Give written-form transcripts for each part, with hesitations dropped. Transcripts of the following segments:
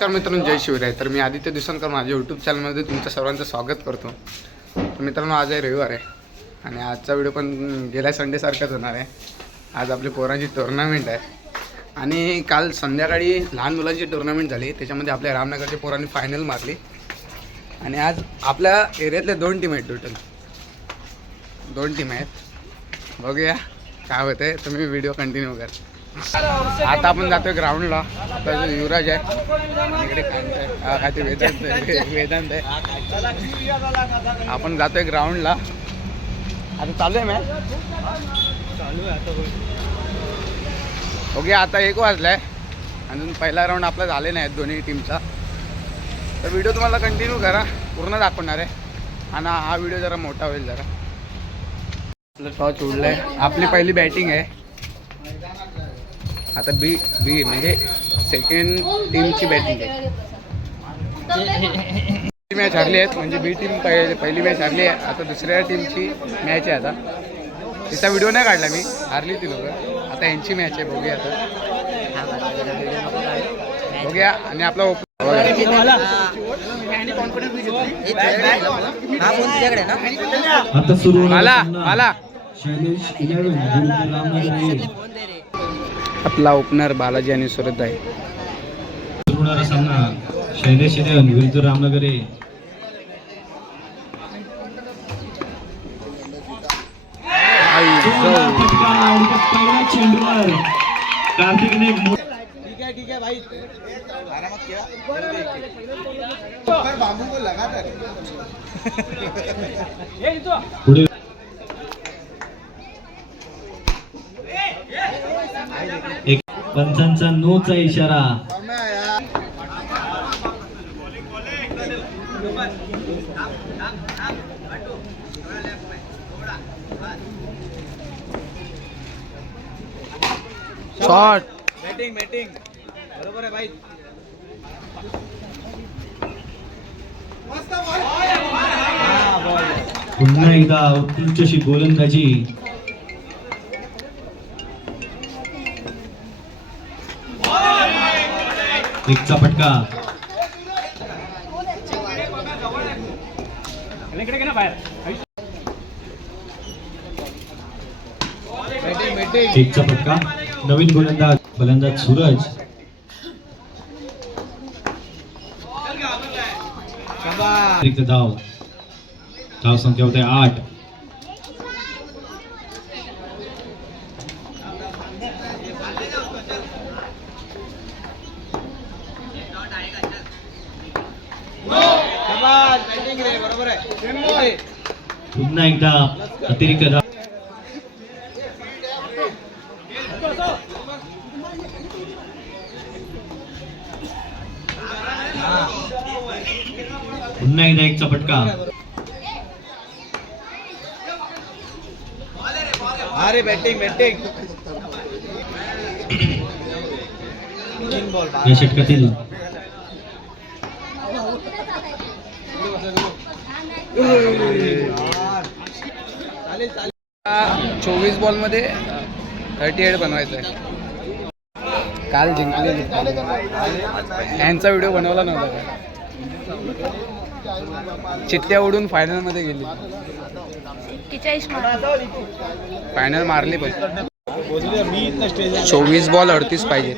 नमस्कार मित्रांनो, जय शिवराय. तर मी आदित्य दिवसांकर माझ्या यूट्यूब चॅनलमध्ये तुमचं सर्वांचं स्वागत करतो. तर मित्रांनो, आज आहे रविवार आहे आणि आजचा व्हिडिओ पण गेल्या संडेसारखाच होणार आहे. आज आपली पोरांची टुर्नामेंट आहे आणि काल संध्याकाळी लहान मुलांची टुर्नामेंट झाली. त्याच्यामध्ये आपल्या रामनगरच्या पोरांनी फायनल मारली आणि आज आपल्या एरियातल्या 2 टीम आहेत. टोटल 2 टीम आहेत. बघूया काय होतं आहे. तुम्ही व्हिडिओ कंटिन्यू करा. आता आपण जातोय ग्राउंडला. आता जो युवराज आहे इकडे काय ते वेदांत आहे. आपण जातोय ग्राउंडला. आता चालू आहे मॅच चालू आहे. आता ओके, आता 1 वाजलाय. अजून पहिला राऊंड आपला झाले नाही दोन्ही टीमचा. तर व्हिडिओ तुम्हाला कंटिन्यू करा, पूर्ण दाखवणार आहे आणि हा व्हिडिओ जरा मोठा होईल. जरा आपलं टॉच उडलाय. आपली पहिली बॅटिंग आहे. आता बी म्हणजे सेकंड टीमची बॅटिंग आहे. मॅच हरली आहेत म्हणजे बी टीम पहिली मॅच हरली आहे. आता दुसऱ्या टीमची मॅच आहे. आता तिचा व्हिडिओ नाही काढला मी, हारली ती लोक. आता यांची मॅच आहे. बघूया आता बघूया. आणि आपला आपला ओपनर बालाजी आणि सुरत आहे. सामना शैलेश विरुद्ध रामनगर आहे. चेंडूवर कार्तिकने ठीक आहे भाई आरामात खेळा. बाबू को लगातार पुढे एक पंचांचा नोचा इशारा. शॉट बॅटिंग बरोबर आहे भाई. पुन्हा एकदा उत्कृष्ट अशी गोलंदाजी. एकचा फटका. एकचा फटका. नवीन गोलंदाज सूरज. धाव संख्या होते 8. पुन्हा एकदा अतिरिक्त धाव. पुन्हा एकदा एकचा फटका. अरे बॅटिंग या षटकातील 24 बॉलमध्ये 38 बनवायचं आहे. काल जिंकले. यांचा व्हिडिओ बनवला नव्हता का? चिट्ट्या उडून फायनलमध्ये गेली. फायनल मारली पण 24 बॉल 38 पाहिजे.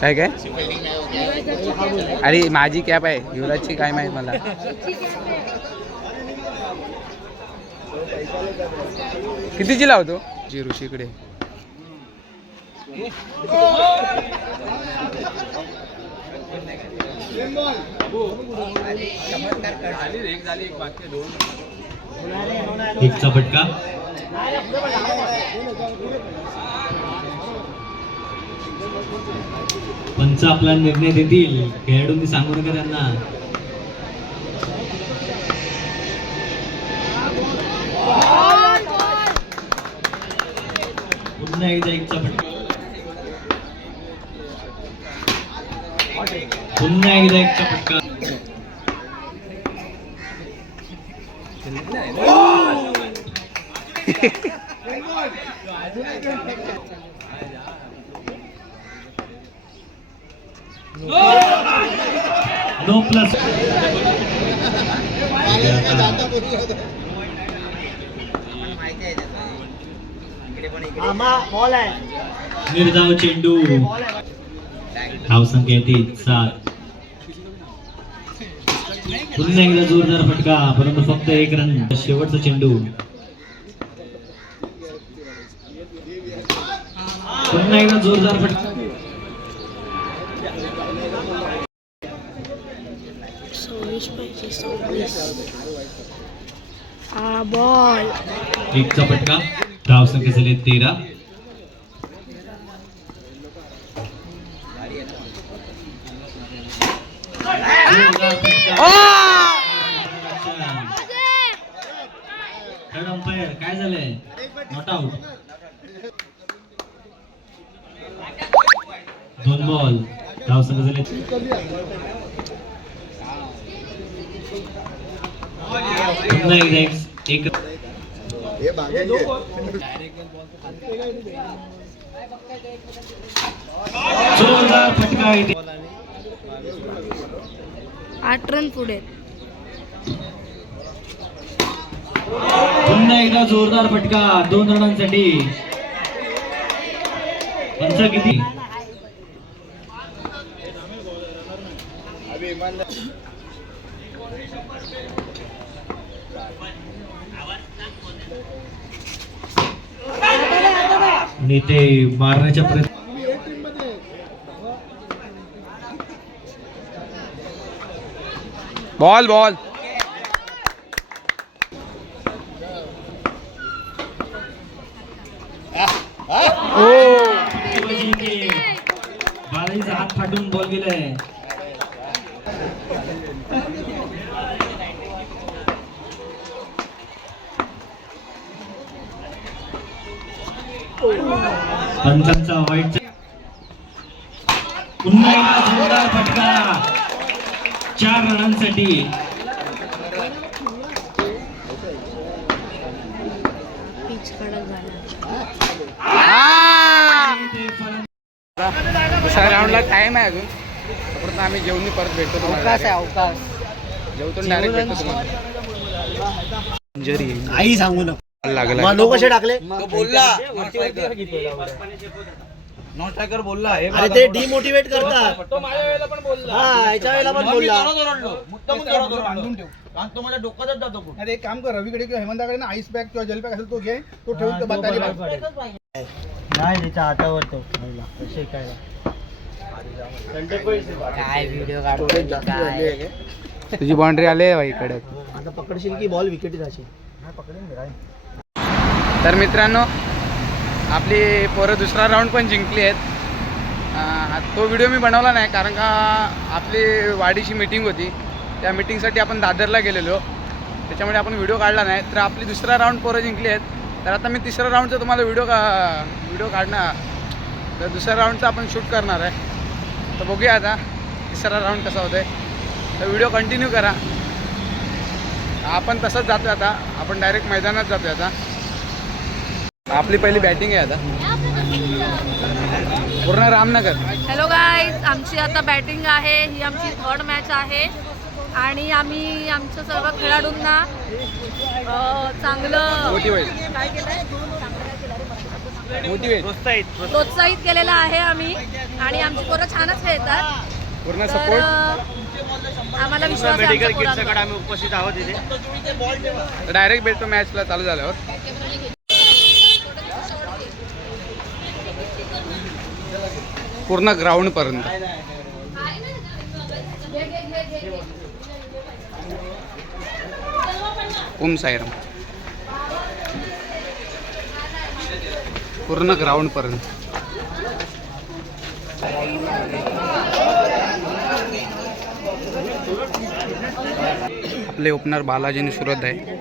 काय काय अरे माझी कॅप आहे, युवराजची काय माहित मला. कितीची लावतो जी ऋषीकडे. एकचा फटका. पंच आपला निर्णय देतील. खेळाडूंनी सांगू नका त्यांना. पुन्हा एकदा एकचा फटका. पुन्हा एकदा एकचा फटका. No plus. निर्धाव चेंडू. धाव संख्या येते 7. पुन्हा एकदा जोरदार फटका, परंतु फक्त 1 रन. शेवटचा चेंडू. पुन्हा एकदा जोरदार फटका. बॉल. 1चा फटका. धाव संख्या झाली 13. थर्ड अंपायर, काय झालंय? Not out. 2 बॉल. धाव संख्या झाली. पुन्हा एकदा एक. जोरदार फटका येते. 8 रन पुढे. पुन्हा एकदा जोरदार फटका 2 रनांसाठी. पंच किती? आणि ते मारण्याच्या प्रयत्न. Ball ball. बालाजीचा हात फाटून बॉल गेलाय. पंचांचा वाईट. पुन्हा एकदा जोरदार फटका 4 रनांसाठी. पिच कडक झाला. दुसऱ्या राऊंडला टाइम आहे अजून. परत आम्ही जेवणी परत भेटतो तुम्हाला. जेवतो डायरेक्ट भेटतो तुम्हाला. आई सांगू नको. लागला मानो कसे टाकले. तो बोलला नॉट स्ट्रायकर बोलला. अरे ते डिमोटिवेट करतात. हा याच्या वेळेला पण बोलला. तो माझ्या डोक्यातच जातो. अरे एक काम कर, रवीकडे किंवा हेमंताकडे ना आईस पॅक किंवा जेल पॅक असेल तो घे, तो ठेवून बातारी नाही त्याच्या हातावर तो शेकायला. काय व्हिडिओ काढतो काय. तुझी बाउंड्री आले भाई कडक. आता पकडशील की बॉल विकेटी जाशील. तर मित्रांनो, आपली पोरं दुसरा राऊंड पण जिंकली आहेत. तो व्हिडिओ मी बनवला नाही कारण का आपली वाडीची मीटिंग होती. त्या मीटिंगसाठी आपण दादरला गेलेलो, त्याच्यामुळे आपण व्हिडिओ काढला नाही. तर आपली दुसरा राऊंड पोरं जिंकली आहेत. तर आता मी तिसरा राऊंडचा तुम्हाला व्हिडिओ काढणार. तर दुसऱ्या राऊंडचा आपण शूट करणार आहे. तर बघूया आता तिसरा राऊंड कसा होतोय. तर व्हिडिओ कंटिन्यू करा. आपण तसंच जातो आता. आपण डायरेक्ट मैदानात जातो आता. आपली पहिली बॅटिंग आहे आता. पूर्ण रामनगर. हॅलो गाईज, आमची आता बॅटिंग आहे. ही आमची 3rd मॅच आहे आणि आम्ही आमच्या सर्व खेळाडूंना चांगलं मोटिवेट काय केलंय, प्रोत्साहित केलेलं आहे आम्ही. आणि आमची पोरं छानच खेळतात. पूर्ण तर सपोर्ट. आम्हाला विश्वास आहे आमच्या पोरांवर. आम्ही उपस्थित आहोत इथे. डायरेक्ट भेटतो मॅचला चालू झाल्यावर. पूर्ण ग्राउंड पर्यंत. ओम साईराम. पूर्ण ग्राउंड पर्यंत. आपले ओपनर बालाजी आणि सुरत आहे.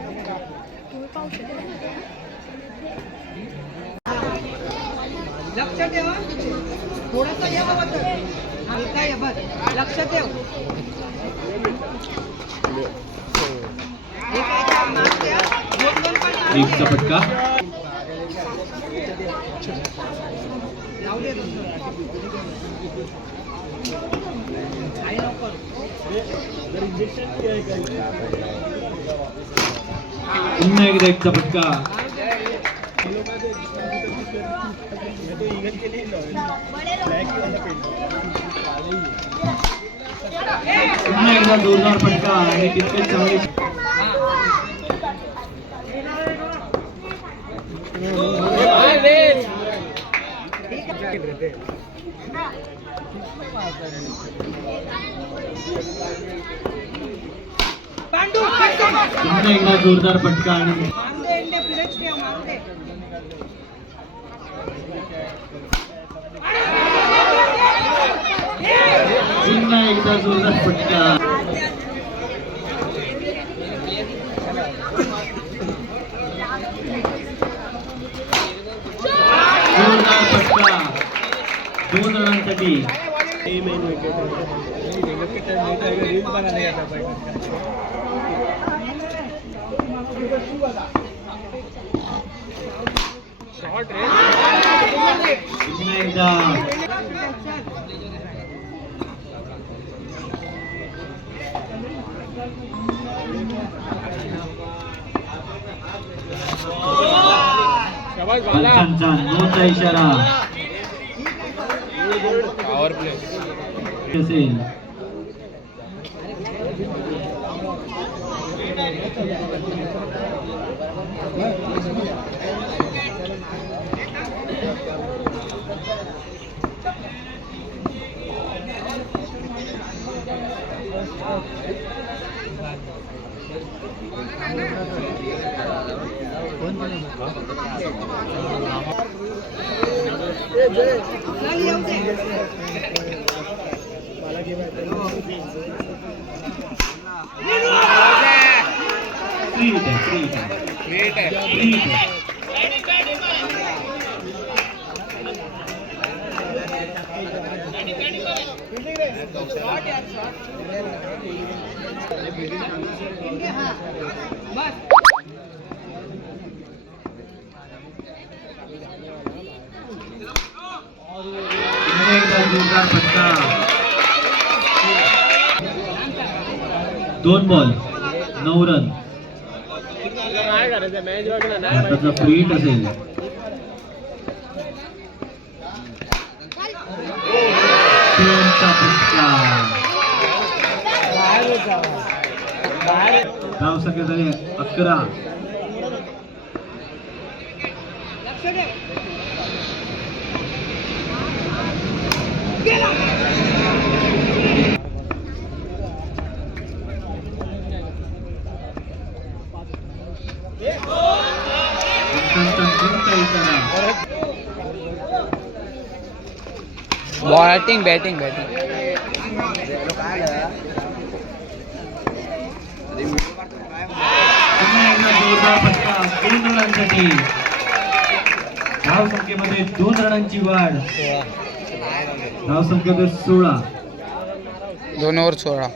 लक्ष ठेवा, थोडंसं ये बाबा, हलका ये बस, लक्ष ठेव. एकचा फटका. पुन्हा एकदा एकचा फटका. पुन्हा एकदा जोरदार फटका आणि तितकेच चांगले. पुन्हा एकदा जोरदार फटका आणि पुन्हा एकदा जोरदार फटका. जोरदार फटका 2 रनांसाठी. पुन्हा एकदा पंचांचा नोचा इशारा असेल. जोरदार फटका. 2 बॉल 9 रन. त्याचा फ्री हिट असेल. तीनचा फटका. धाव संख्या झाली 11. बॅटिंग बॅटिंग जोरदार फटका 2 रनांसाठी. धाव संख्येमध्ये 2 रनांची वाढ. धाव संख्येमध्ये 16. 2 ओव्हर 16.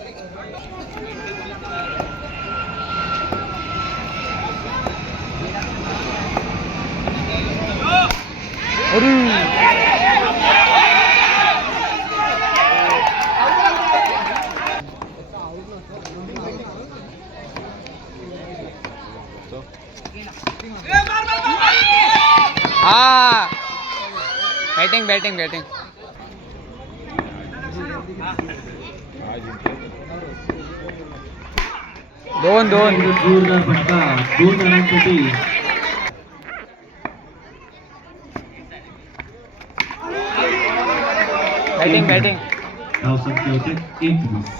हा बॅटिंग 2 जोरदार फटका 2 रनांसाठी. बॅटिंग धाव संख्या होते 21.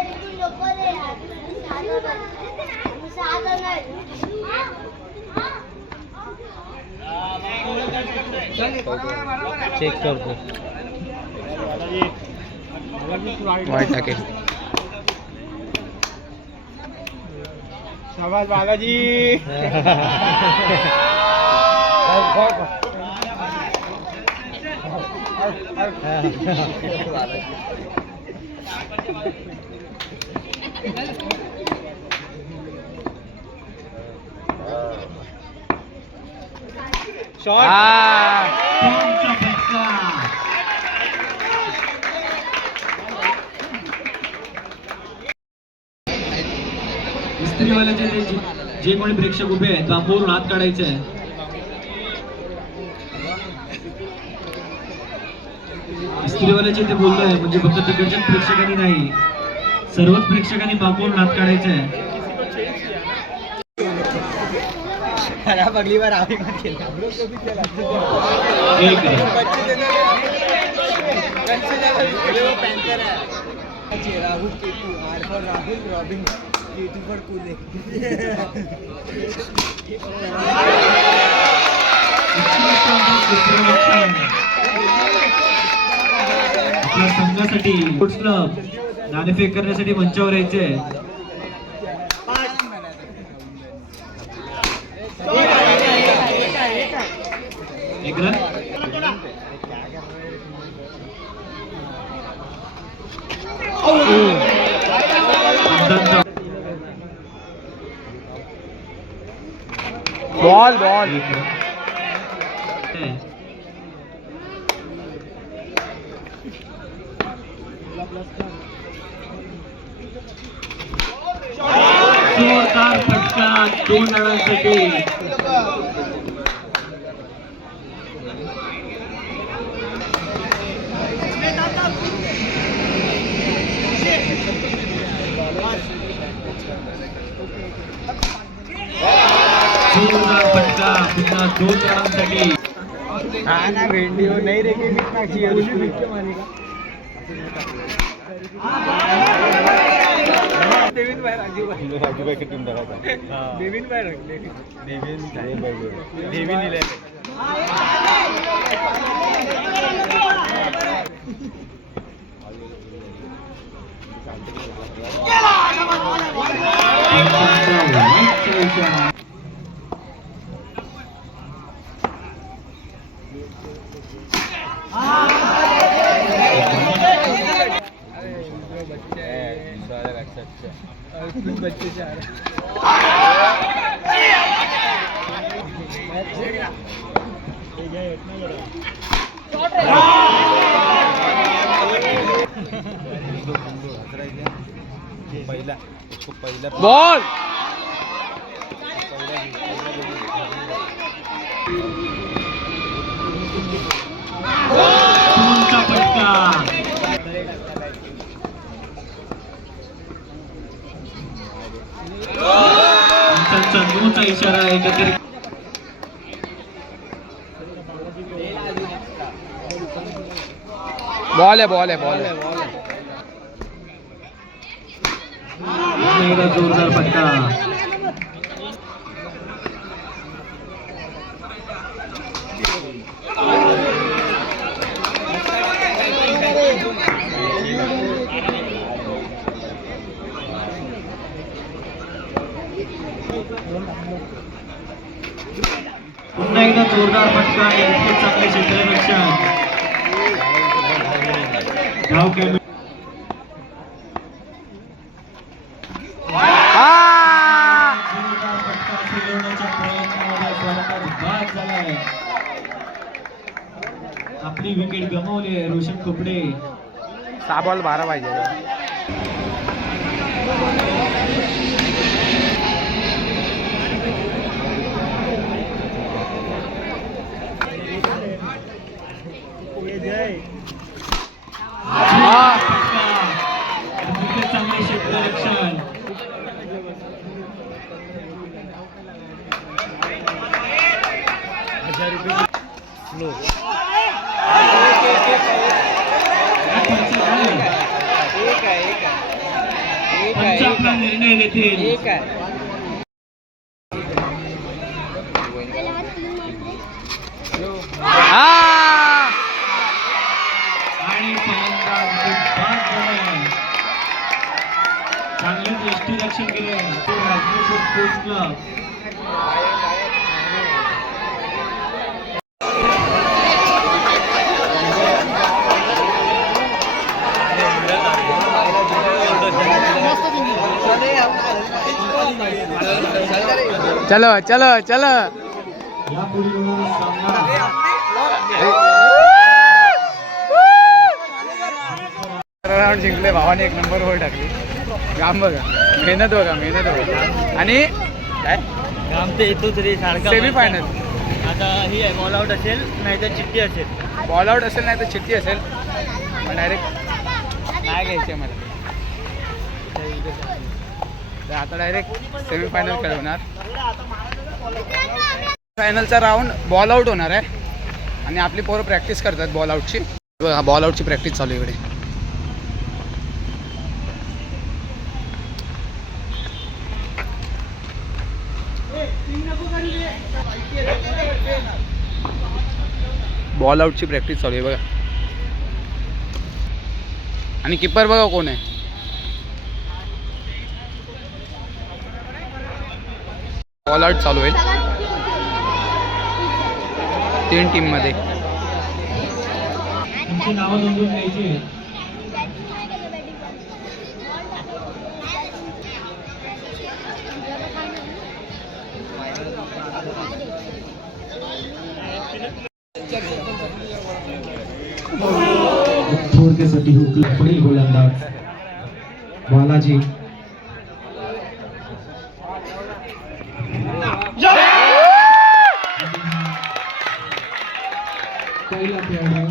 चेक करतो. वाईट टाकेल. शाबाश बालाजी. हा. स्ट्रॉंगचा फटका. इस्त्रीवाल्याचे जे कोणी प्रेक्षक उभे आहेत बांबूवरून हात काढायचे आहे. इस्त्रीवाल्याचे ते बोलतोय म्हणजे फक्त तिकडच्याच प्रेक्षकांनी नाही, सर्वच प्रेक्षकांनी बांबूवरून हात काढायचे आहे. एक राहुल केतू आर फॉर राहुल रॉबिन केतू फॉर कुले. आपल्या संघासाठी स्पोर्ट्स क्लब नाणेफेक करण्यासाठी मंचावर यायचे. एक रन. Ball ball. जोरदार फटका 2 रनांसाठी. जोरदार फटका पुन्हा 2 रनांसाठी. बॉल. दोनचा फटका. चंदूचा इशारा एकत्रित. बॉल आहे बॉल आहे बॉल आहे. एकदा जोरदार फटका. पुन्हा एकदा जोरदार फटका आणि इतके चांगले क्षेत्ररक्षण. धाव कमी. जोरदार फटका फिरवण्याच्या प्रयत्नामध्ये फलंदाज बाद झालाय. आपली विकेट गमावली आहे रोशन खोपडे. 6 बॉल 12 पाहिजे. चांगले क्षेत्ररक्षण. आपला निर्णय देतील. आणि फलंदाज बाद झालाय. चांगले यष्टीरक्षण केले स्पोर्ट्स क्लब. चलो चलो चलो. यापुढे होणारा सामना राऊंड जिंकले भावाने, 1 नंबर वर टाकली. काम बघा, मेहनत बघा, मेहनत बघा. आणि काय काम ते येतोच रे सारखा. सेमीफायनल. आता ही आहे, बॉल आउट असेल नाही तर चिठ्ठी असेल. बॉल आउट असेल नाही तर चिठ्ठी असेल. मग डायरेक्ट काय घ्यायचं आहे मला, तर आता डायरेक्ट सेमीफायनल खेळवणार. फायनलचा राऊंड बॉल आउट होणार आहे आणि आपली पोरं प्रॅक्टिस करतात बॉल आउटची. बॉल आउटची प्रॅक्टिस चालू आहे इकडे. बॉल आउटची प्रॅक्टिस चालू आहे बघा. आणि किपर बघा कोण आहे. बॉल आउट चालू होईल 3 टीममध्ये. तुमची नावं नोंदवून घ्यायची आहेत. थोडक्यासाठी हुकला पुढील गोलंदाज बालाजी. पहिला खेळाडू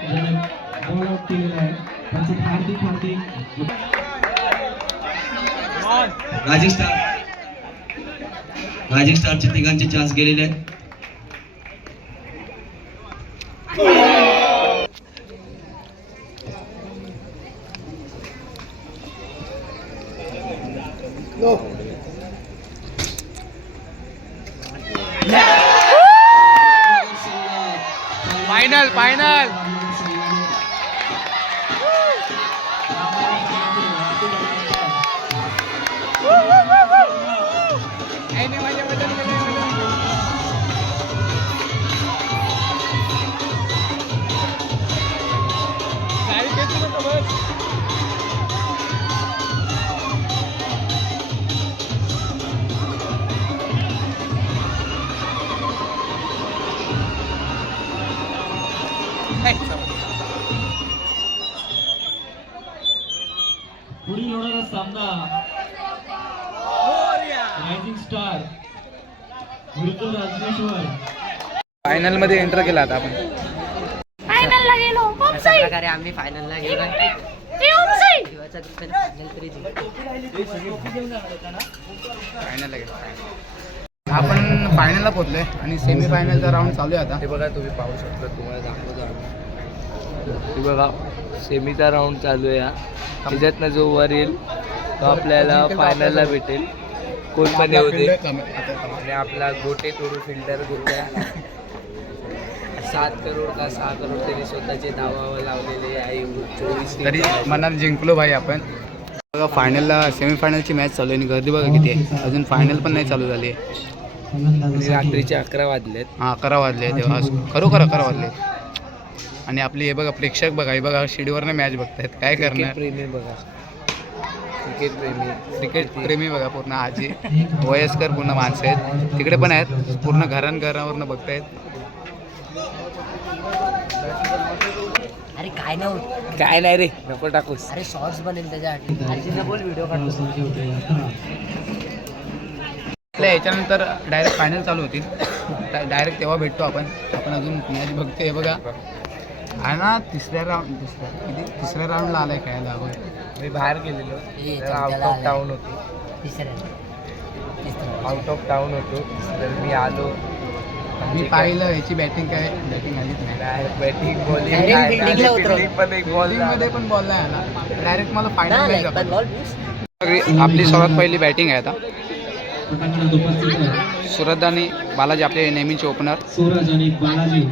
ज्याने बॉल आउट केलेला आहे त्यांचं हार्दिक रायझिंग स्टारचे तिघांचे चान्स गेलेले आहेत. Final final. पुढील होणारा सामना रायझिंग स्टार विरुद्ध राजमेश्वर. फायनल मध्ये एंटर केला आता आपण. फायनलला गेलो. अशा प्रकारे आम्ही फायनलला गेलो. फायनलला गेलो. आपण फायनलला पोहोचलोय आणि सेमी फायनलचा राऊंड चालू आहे आता. हे बघा, तुम्ही पाहू शकता, तुम्हाला दाखवतो. हे बघा, सेमीचा राऊंड चालू आहे. त्याच्यातनं जो वर येईल तो आपल्याला फायनलला भेटेल. कोण पण येऊ दे. आणि आपला गोटे तोडू फिल्टर गोट्या 7 करोड का 6 करोड तरी स्वतःचे दावा लावलेले आहे. 24 तरी मनात जिंकलो भाई आपण. बघा फायनलला सेमीफायनलची मॅच चालू आहे आणि गर्दी बघा किती आहे. अजून फायनल पण नाही चालू झाली आहे. रात्रीचे 11 वाजलेत. हां 11 वाजले तेव्हा खरोखर 11 वाजले. आणि आपली हे बघा प्रेक्षक बघा, हे बघा शिडीवरनं मॅच बघतायत. काय करणार. प्रेमी बघा, क्रिकेट प्रेमी बघा पूर्ण आजी वयस्कर पूर्ण माणसं आहेत. तिकडे पण आहेत, पूर्ण घरावरनं बघतायत. अरे काय नाही, काय नाही रे, नको टाकूस. अरे शॉर्ट्स बनेल त्याच्यासाठी. आजीला बोल व्हिडिओ काढतो. आपल्या याच्यानंतर डायरेक्ट फायनल चालू होतील. डायरेक्ट तेव्हा भेटतो आपण. अजून मॅच बघतो. हे बघा आहे ना, तिसऱ्या राऊंडला आलाय खेळायला. मी बाहेर गेलेलो, आउट ऑफ टाऊन होतो. आउट ऑफ टाऊन होतो, तर मी आलो. मी पाहिलं याची बॅटिंग काय, बॅटिंग आलीच नाही. बॅटिंग बॉलिंग पण एक बॉलिंगमध्ये पण बॉल नाही आला. डायरेक्ट मला फायनल नाही. आपली सर्वात पहिली बॅटिंग आहे आता. सुरत आणि बालाजी आपले नेहमीचे ओपनर. सूरज आणि बालाजी.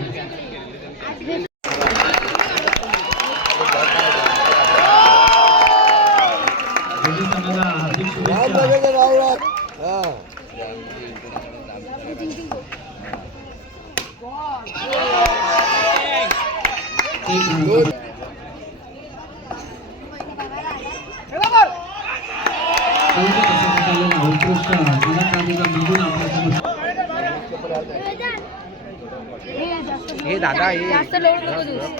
हार्दिक शुभेच्छा. हे दादा हे जास्त लोड नको देऊस.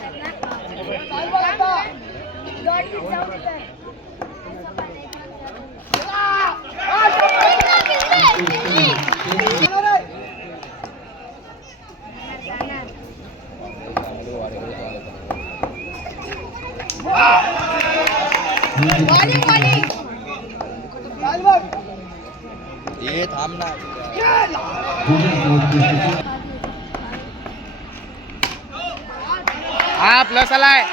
हे थांब ना हा प्लस आलाय.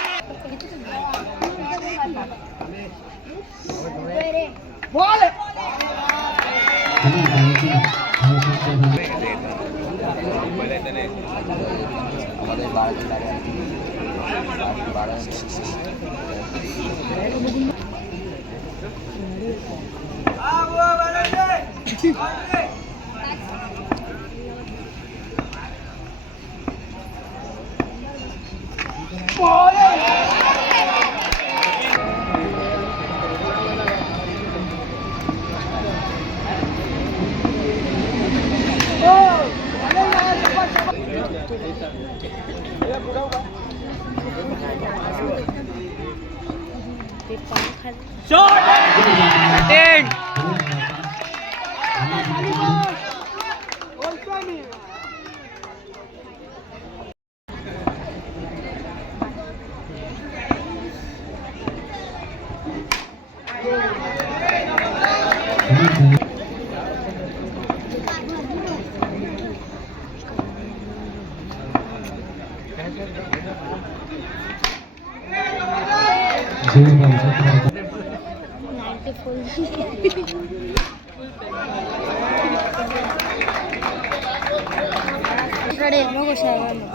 Batting.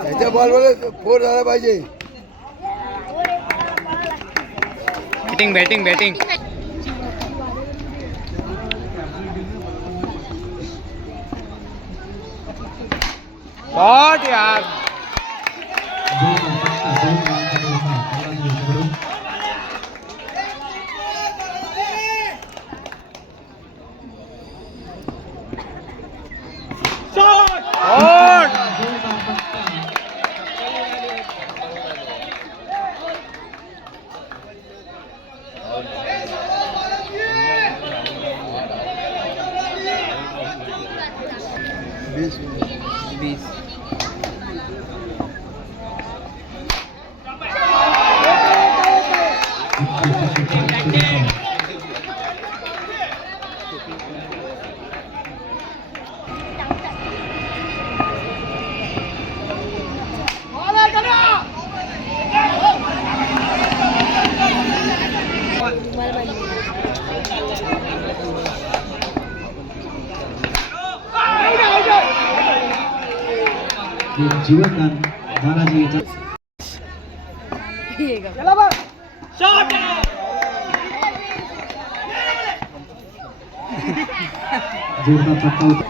त्याच्या बॉलवर फोर झाला पाहिजे. बॅटिंग शॉट यार. जीवनदान बालाजी याच्या जोरदार फटका होता.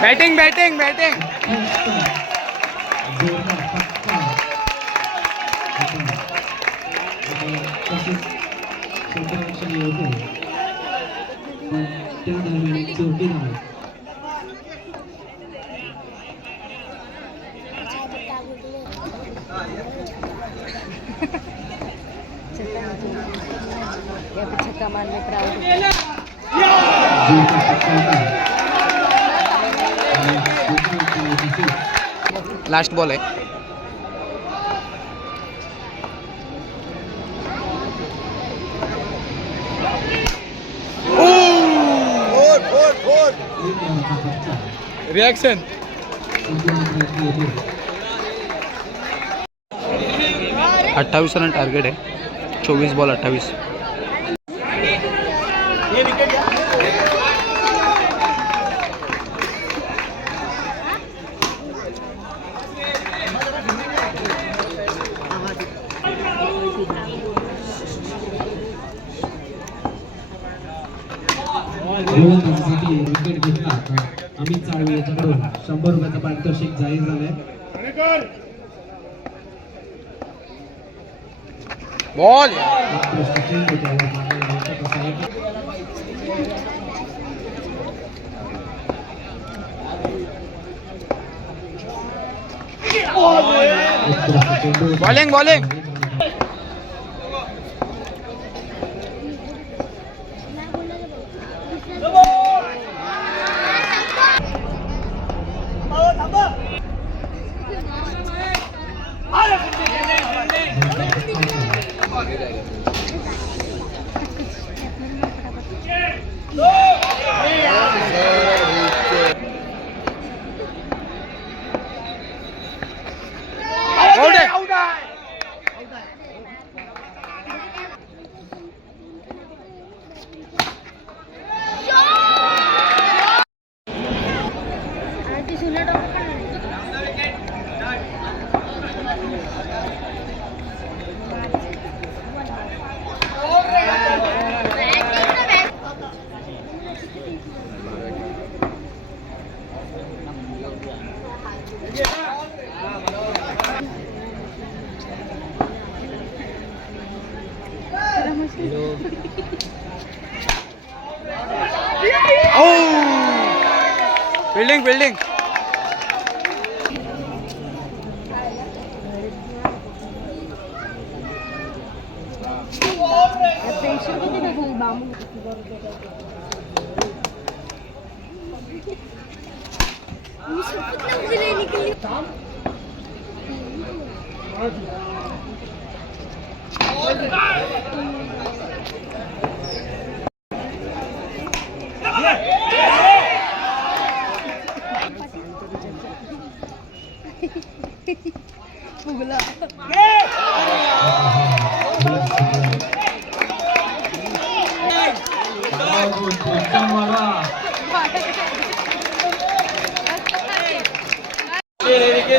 बॅटिंग जोरदार फटका तसेच क्षेत्ररक्षण होते पण त्या दरम्यान एक चोटी झाली. छक्का मारने प्राउड जोरदार फटका होता. लास्ट बॉल आहे. रिॲक्शन 28 रन टार्गेट आहे. 24 बॉल 28. गोलंदाजीसाठी विकेट घेतला अमित चाळवे याच्याकडून 100 रुपयाचा पारितोषिक जाहीर झालाय. Ball bowling bowling building building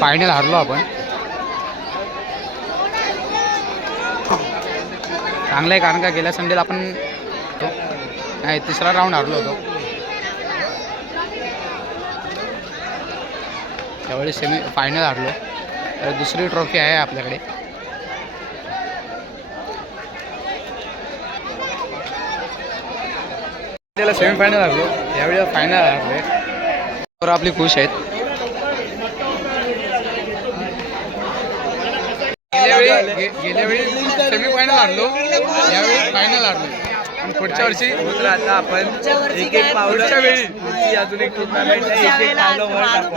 final हारलो आपण. चांगलं आहे कारण का गेल्या संडेला आपण नाही 3रा राऊंड हारलो होतो. त्यावेळी फायनल हारलो. तर 2री ट्रॉफी आहे आपल्याकडे. त्याला सेमीफायनल हारलो, यावेळी फायनल हारले. तर आपली खुश आहेत. गेल्या वेळी सेमीफायनल हारलो, यावेळी फायनल हारलो. आणि पुढच्या वर्षी आता आपण एक एक पावलाच्या वेळी पुढची अजून एक टुर्नामेंट आहे. एक एक पावलं वर टाकू.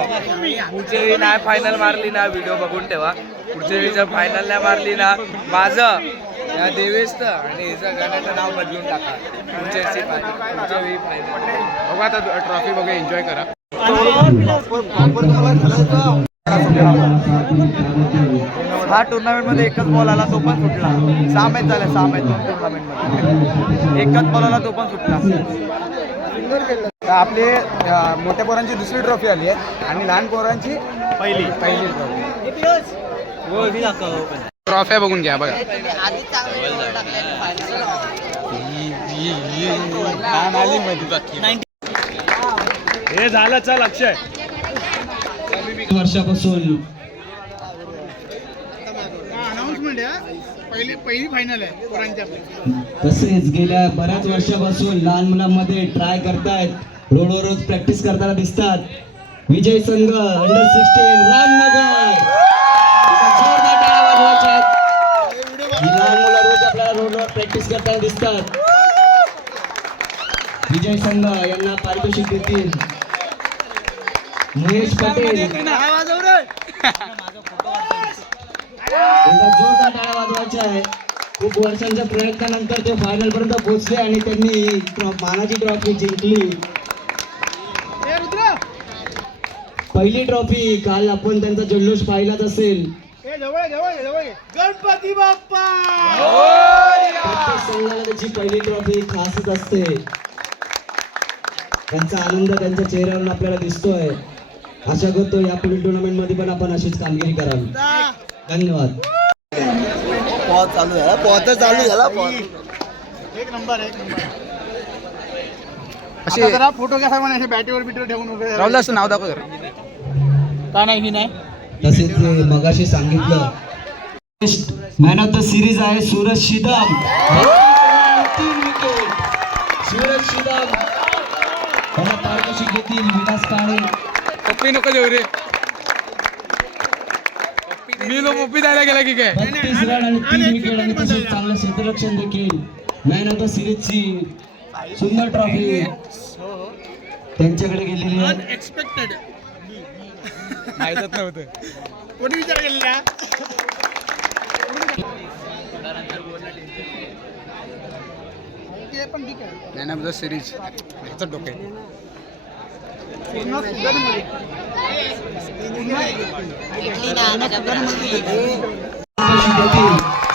पुढच्या वेळी नाही फायनल मारली ना, व्हिडिओ बघून ठेवा. पुढच्या वेळी जर फायनल नाही मारली ना, माझं या देवेशचं आणि हिचं गाण्याचं नाव बदलून टाका. पुढच्या वेळी फायनल बघू. आता ट्रॉफी बघा, एन्जॉय करा. हा टुर्नामेंटमध्ये एकच बॉल आला, तो पण सुटला. 6 मॅच झाल्या, 6 मॅच 2 टुर्नामेंटमध्ये एकच बॉल आला, तो पण सुटला. आपले मोठ्या पोरांची 2री ट्रॉफी आली आहे आणि लहान पोरांची पहिली ट्रॉफी. ट्रॉफ्या बघून घ्या बघा. हे झालं, चल अक्षय. वर्षापासून अनाउन्समेंट आहे. पहिली फायनल आहे पोरांच्या. तसेच गेल्या बऱ्याच वर्षापासून लहान मुलांमध्ये ट्राय करतायत, रोडवर रोज प्रॅक्टिस करताना दिसतात. विजय संघ अंडर-16 रामनगर. जोरदार टाळ्या वाजवायच्या. लहान मुलं रोज आपल्याला रोडवर प्रॅक्टिस करताना दिसतात. विजय संघ यांना पारितोषिक देतील महेश पटेल. एकदा जोरदार टाळ्या वाजवायच्या आहे. खूप वर्षांच्या प्रयत्नानंतर ते फायनल पर्यंत पोहोचले आणि त्यांनी मानाची ट्रॉफी जिंकली. पहिली ट्रॉफी काल आपण त्यांचा जल्लोष पाहिलाच असेल. गणपती बाप्पा प्रत्येक संघाला त्याची पहिली ट्रॉफी खासच असते. त्यांचा आनंद त्यांच्या चेहऱ्यावरून आपल्याला दिसतोय. आशा करतो या पुढील टुर्नामेंट मध्ये पण आपण अशीच कामगिरी कराल. धन्यवाद. एक नंबर अशी जरा फोटो घ्या साहेबांना असे बॅटीवर बिटीवर ठेवून उभे राहुल असं नाव दाखव जरा. का नाही ही नाही तसेच मगाशी सांगितलं मॅन ऑफ द सिरीज आहे सूरज शिदम. 3 विकेट सूरज शिदम. त्याला पारितोषिक घेतील विलास काळे. पप्पी नको देऊ रे. मी लो पप्पी द्यायला गेला की काय. 32 रन आणि 3 विकेट आणि तसेच चांगलं क्षेत्ररक्षण देखील. मॅन ऑफ द सिरीजची सुंदर ट्रॉफी त्यांच्याकडे गेलेली आहे. एक्सपेक्टेड माहीतच नव्हतं. कोणी विचार केलेला ते पण ठीक आहे. मॅन ऑफ द सिरीज ह्याचं डोके.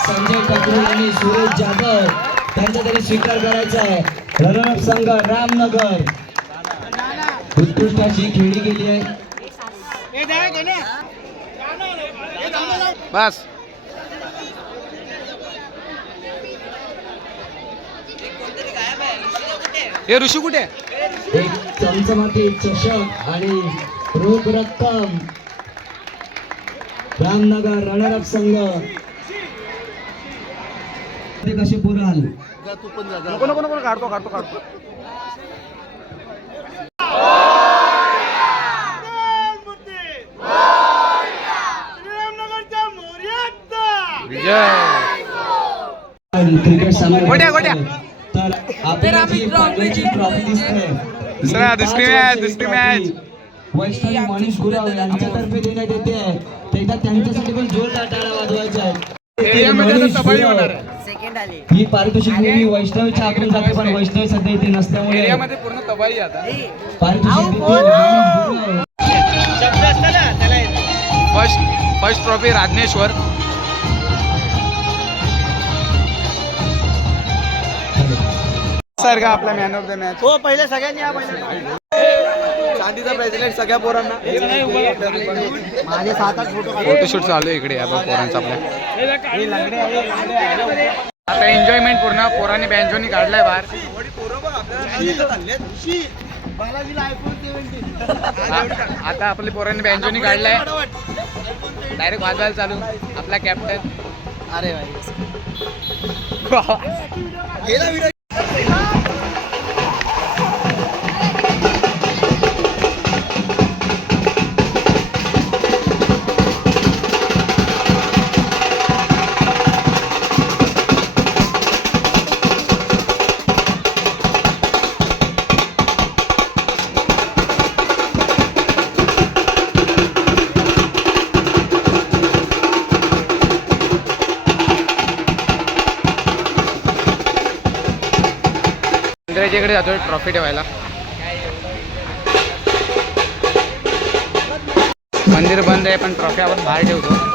संजय कपूर आणि सुरेश जाधव त्यांचा तरी स्वीकार करायचा आहे. रनरअप संघ रामनगर उत्कृष्ट अशी खेळी गेली आहे. बस हे ऋषी कुठे आहे? एक चमचमाटी चषक आणि रोख रक्कम. रामनगर रनरअप संघ ते कसे पुराल. नको नको नको काढतो काढतो काढतो क्रिकेट सामना गोट्या, गोट्या. तर आपल्याला जी फायनलची ट्रॉफी दिसते दुसरा दुसरी मॅच वैष्णवी मनीष गुराव यांच्यातर्फे देण्यात येते. एकदा त्यांच्यासाठी पण जोरदार टाळ्या वाजवायच्या आहेत. एरियामध्ये मनीष आता तबाही गुराव. होणार आहे. ही पारितोषिक नेहमी वैष्णवीच्या हातून जाते पण वैष्णवी सध्या इथे नसल्यामुळे एरियामध्ये पूर्ण तबाही आता. पारितोषिक देतील Manish Gurav. First trophy Rajneshwar. Sir का आपला मॅन ऑफ द मॅच. हो पहिले सगळ्यांनी या पहिले चांदीचा ब्रेसलेट सगळ्या पोरांना. माझे 7-8 फोटो फोटोशूट चालू आहे इकडे या बघ पोरांचा आपल्या. आता एन्जॉयमेंट पूर्ण पोरांनी बँजोनी काढलाय बाहेर. आता आपल्या पोरांनी बँजोनी काढलाय. डायरेक्ट वाजवायला चालू आपला कॅप्टन. अरे इंद्राजीकडे जातोय ट्रॉफी ठेवायला. मंदिर बंद आहे पण ट्रॉफी आपण बाहेर ठेवतो.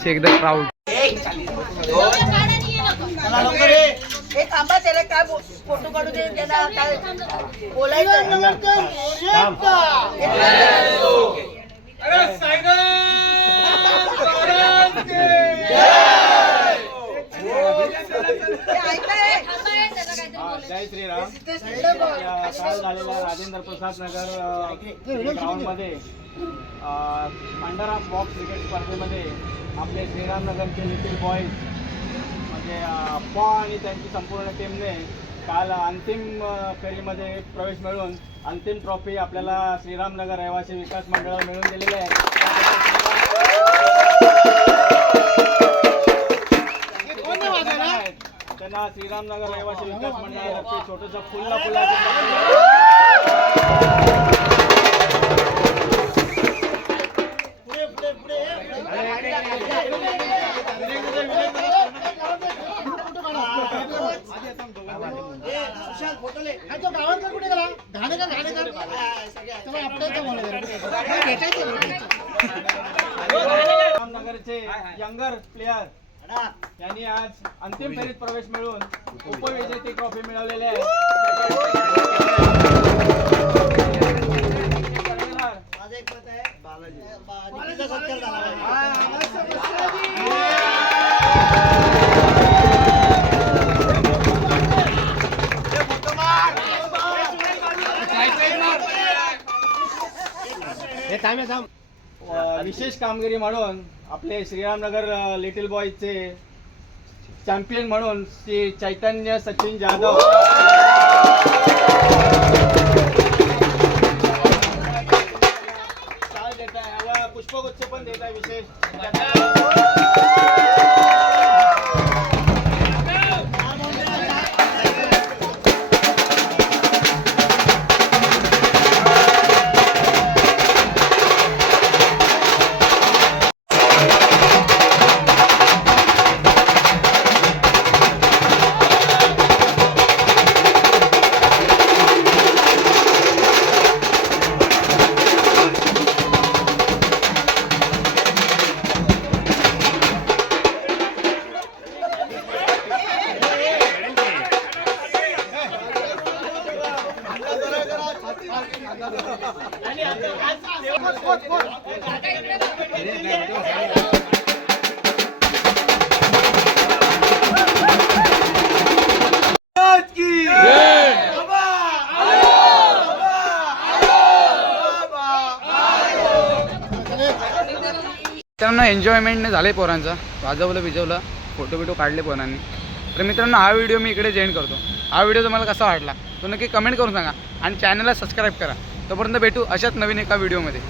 शी एकदम प्राऊड. थांबा त्याला काय फोटो काढू दे त्याला काय बोलायचं. जय श्रीराम. काल झालेल्या राजेंद्र प्रसाद नगर ग्राउंडमध्ये पांढरा बॉक्स क्रिकेट स्पर्धेमध्ये आपले श्रीरामनगरचे लिटिल बॉईज म्हणजे अप्पा आणि त्यांची संपूर्ण टीमने काल अंतिम फेरीमध्ये प्रवेश मिळवून अंतिम ट्रॉफी आपल्याला श्रीरामनगर रहिवासी विकास मंडळाला मिळवून दिलेली आहे. त्यांना श्रीरामनगर रहिवासी विकास मंडळातर्फे छोटंसं फुलाचं रामनगरचे यंगर प्लेयर यांनी आज अंतिम फेरीत प्रवेश मिळवून उपविजेती ट्रॉफी मिळवलेली आहे. विशेष कामगिरी म्हणून आपले श्रीरामनगर लिटिल बॉयजचे चॅम्पियन म्हणून श्री चैतन्य सचिन जाधव काय देत आहे, याला पुष्पगुच्छ पण देत आहे विशेष. मित्रांनो एन्जॉयमेंटने झाले पोरांचा, वाजवलं बिजवलं, फोटो बिटो काढले पोरांनी. तर मित्रांनो हा व्हिडिओ मी इकडे एंड करतो. हा व्हिडिओ तुम्हाला कसा वाटला तो नक्की कमेंट करून सांगा आणि चॅनलला सबस्क्राईब करा. तोपर्यंत भेटू अशाच नवीन एका व्हिडिओमध्ये.